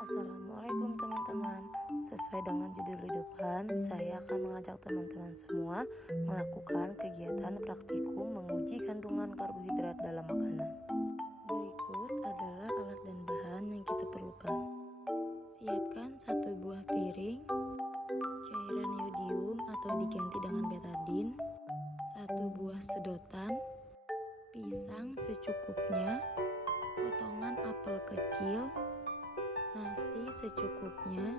Assalamualaikum teman-teman. Sesuai dengan judul di depan, saya akan mengajak teman-teman semua melakukan kegiatan praktikum menguji kandungan karbohidrat dalam makanan. Berikut adalah alat dan bahan yang kita perlukan. Siapkan 1 buah piring, cairan yodium atau diganti dengan betadin, 1 buah sedotan, pisang secukupnya, potongan apel kecil, nasi secukupnya,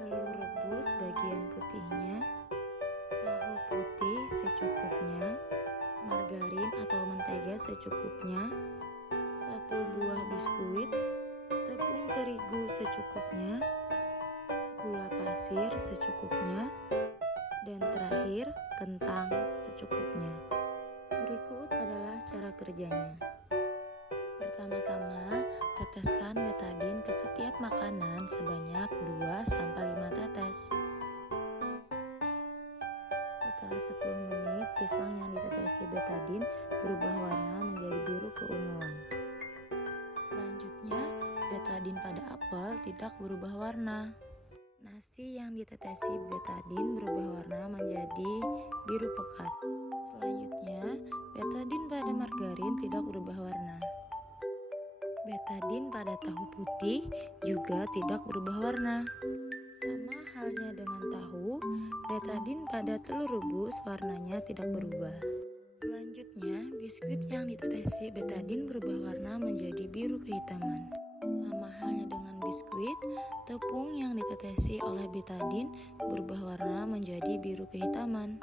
telur rebus bagian putihnya, tahu putih secukupnya, margarin atau mentega secukupnya, 1 buah biskuit, tepung terigu secukupnya, gula pasir secukupnya, dan terakhir kentang secukupnya. Berikut adalah cara kerjanya. Pertama-tama, teteskan betadin ke setiap makanan sebanyak 2-5 tetes. Setelah 10 menit, pisang yang ditetesi betadin berubah warna menjadi biru keunguan. Selanjutnya, betadin pada apel tidak berubah warna. Nasi yang ditetesi betadin berubah warna menjadi biru pekat. Selanjutnya, betadin pada margarin tidak berubah warna. Betadin pada tahu putih juga tidak berubah warna. Sama halnya dengan tahu, betadin pada telur rebus warnanya tidak berubah. Selanjutnya, biskuit yang ditetesi betadin berubah warna menjadi biru kehitaman. Sama halnya dengan biskuit, tepung yang ditetesi oleh betadin berubah warna menjadi biru kehitaman.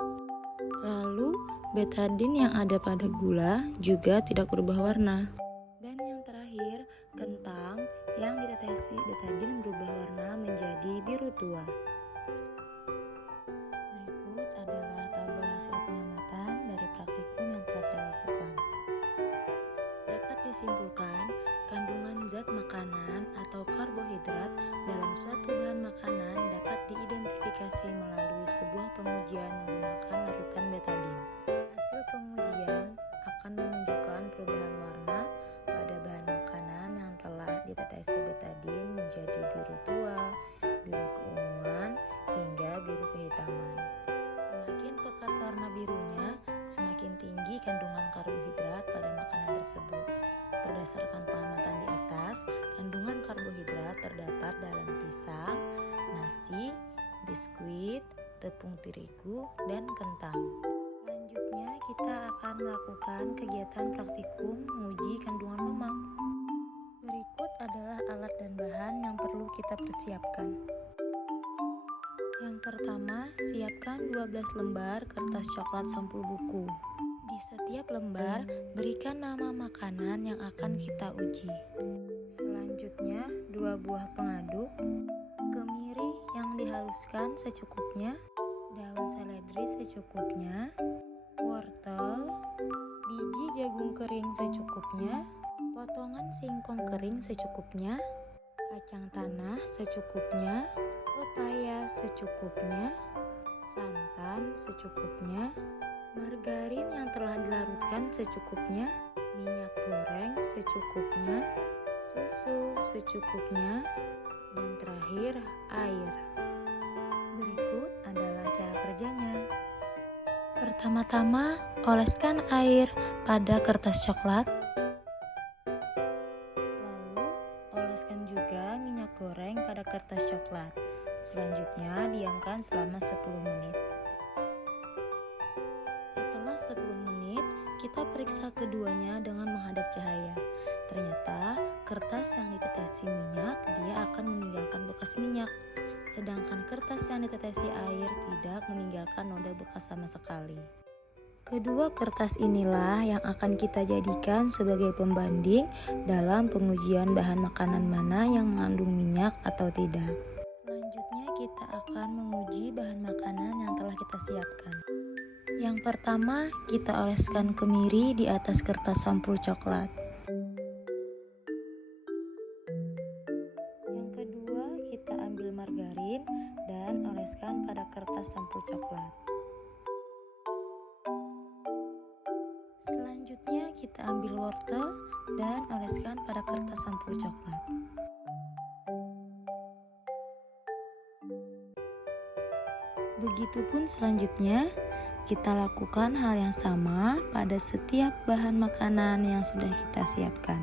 Lalu, betadin yang ada pada gula juga tidak berubah warna. Dan yang terakhir, kentang yang ditetesi betadin berubah warna menjadi biru tua. Berikut adalah tabel hasil pengamatan dari praktikum yang telah saya lakukan. Dapat disimpulkan, kandungan zat makanan atau karbohidrat dalam suatu bahan makanan dapat diidentifikasi melalui sebuah pengujian menggunakan larutan betadin. Hasil pengujian akan menunjukkan perubahan warna pada bahan makanan yang telah ditetesi betadin menjadi biru tua, biru keunguan, hingga biru kehitaman. Semakin pekat warna birunya, semakin tinggi kandungan karbohidrat pada makanan tersebut. Berdasarkan pengamatan di atas, kandungan karbohidrat terdapat dalam pisang, nasi, biskuit, tepung terigu, dan kentang. Selanjutnya, kita akan melakukan kegiatan praktikum menguji kandungan lemak. Berikut adalah alat dan bahan yang perlu kita persiapkan. Yang pertama, siapkan 12 lembar kertas coklat sampul buku. Di setiap lembar, berikan nama makanan yang akan kita uji. Selanjutnya, 2 buah pengaduk, kemiri yang dihaluskan secukupnya, daun seledri secukupnya, wortel, biji jagung kering secukupnya, potongan singkong kering secukupnya, kacang tanah secukupnya, pepaya secukupnya, santan secukupnya, margarin yang telah dilarutkan secukupnya, minyak goreng secukupnya, susu secukupnya, dan terakhir air. Berikut adalah cara kerjanya. Pertama-tama, oleskan air pada kertas coklat. Lalu, oleskan juga minyak goreng pada kertas coklat. Selanjutnya, diamkan selama 10 menit. Setelah 10 menit, kita periksa keduanya dengan menghadap cahaya. Ternyata, kertas yang ditetesi minyak, dia akan meninggalkan bekas minyak. Sedangkan kertas yang ditetesi air tidak meninggalkan noda bekas sama sekali. Kedua kertas inilah yang akan kita jadikan sebagai pembanding dalam pengujian bahan makanan mana yang mengandung minyak atau tidak. Selanjutnya kita akan menguji bahan makanan yang telah kita siapkan. Yang pertama, kita oleskan kemiri di atas kertas sampul coklat. Yang kedua, kita ambil margarin dan oleskan pada kertas sampul coklat. Selanjutnya, kita ambil wortel dan oleskan pada kertas sampul coklat. Begitupun selanjutnya, kita lakukan hal yang sama pada setiap bahan makanan yang sudah kita siapkan.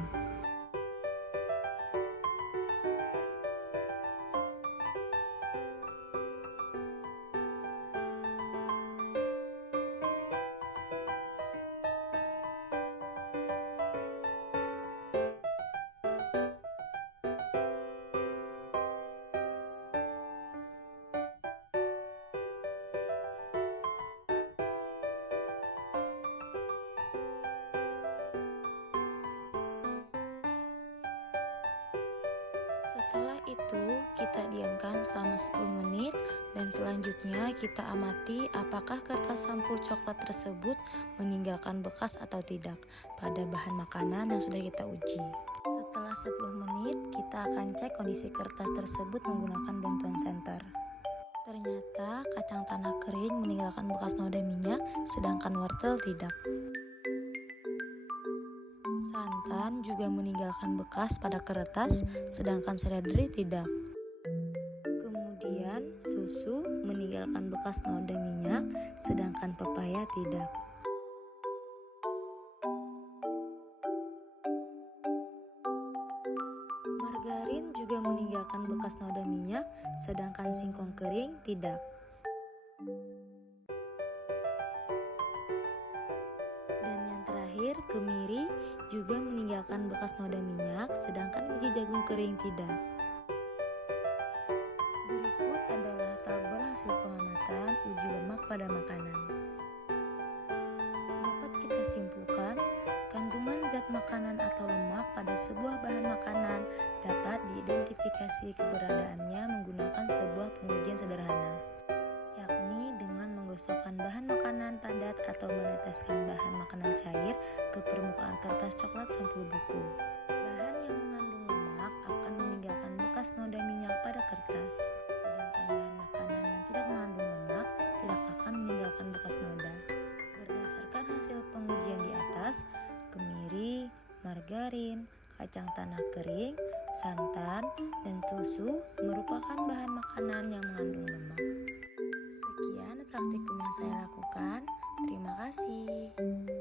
Setelah itu, kita diamkan selama 10 menit dan selanjutnya kita amati apakah kertas sampul coklat tersebut meninggalkan bekas atau tidak pada bahan makanan yang sudah kita uji. Setelah 10 menit, kita akan cek kondisi kertas tersebut menggunakan bantuan senter. Ternyata kacang tanah kering meninggalkan bekas noda minyak, sedangkan wortel tidak. Santan juga meninggalkan bekas pada kertas, sedangkan seledri tidak. Kemudian, susu meninggalkan bekas noda minyak, sedangkan pepaya tidak. Margarin juga meninggalkan bekas noda minyak, sedangkan singkong kering tidak. Dan yang terakhir, kemiri juga meninggalkan bekas noda minyak, sedangkan biji jagung kering tidak. Berikut adalah tabel hasil pengamatan uji lemak pada makanan. Dapat kita simpulkan, kandungan zat makanan atau lemak pada sebuah bahan makanan dapat diidentifikasi keberadaannya menggunakan sebuah pengujian sederhana, yakni dengan menggosokkan bahan makanan padat atau meneteskan bahan makanan cair ke permukaan kertas coklat sampul buku. Bahan yang mengandung lemak akan meninggalkan bekas noda minyak pada kertas, sedangkan bahan makanan yang tidak mengandung lemak tidak akan meninggalkan bekas noda. Berdasarkan hasil pengujian di atas, kemiri, margarin, kacang tanah kering, santan, dan susu merupakan bahan makanan yang mengandung lemak. Sekian praktikum yang saya lakukan. Terima kasih.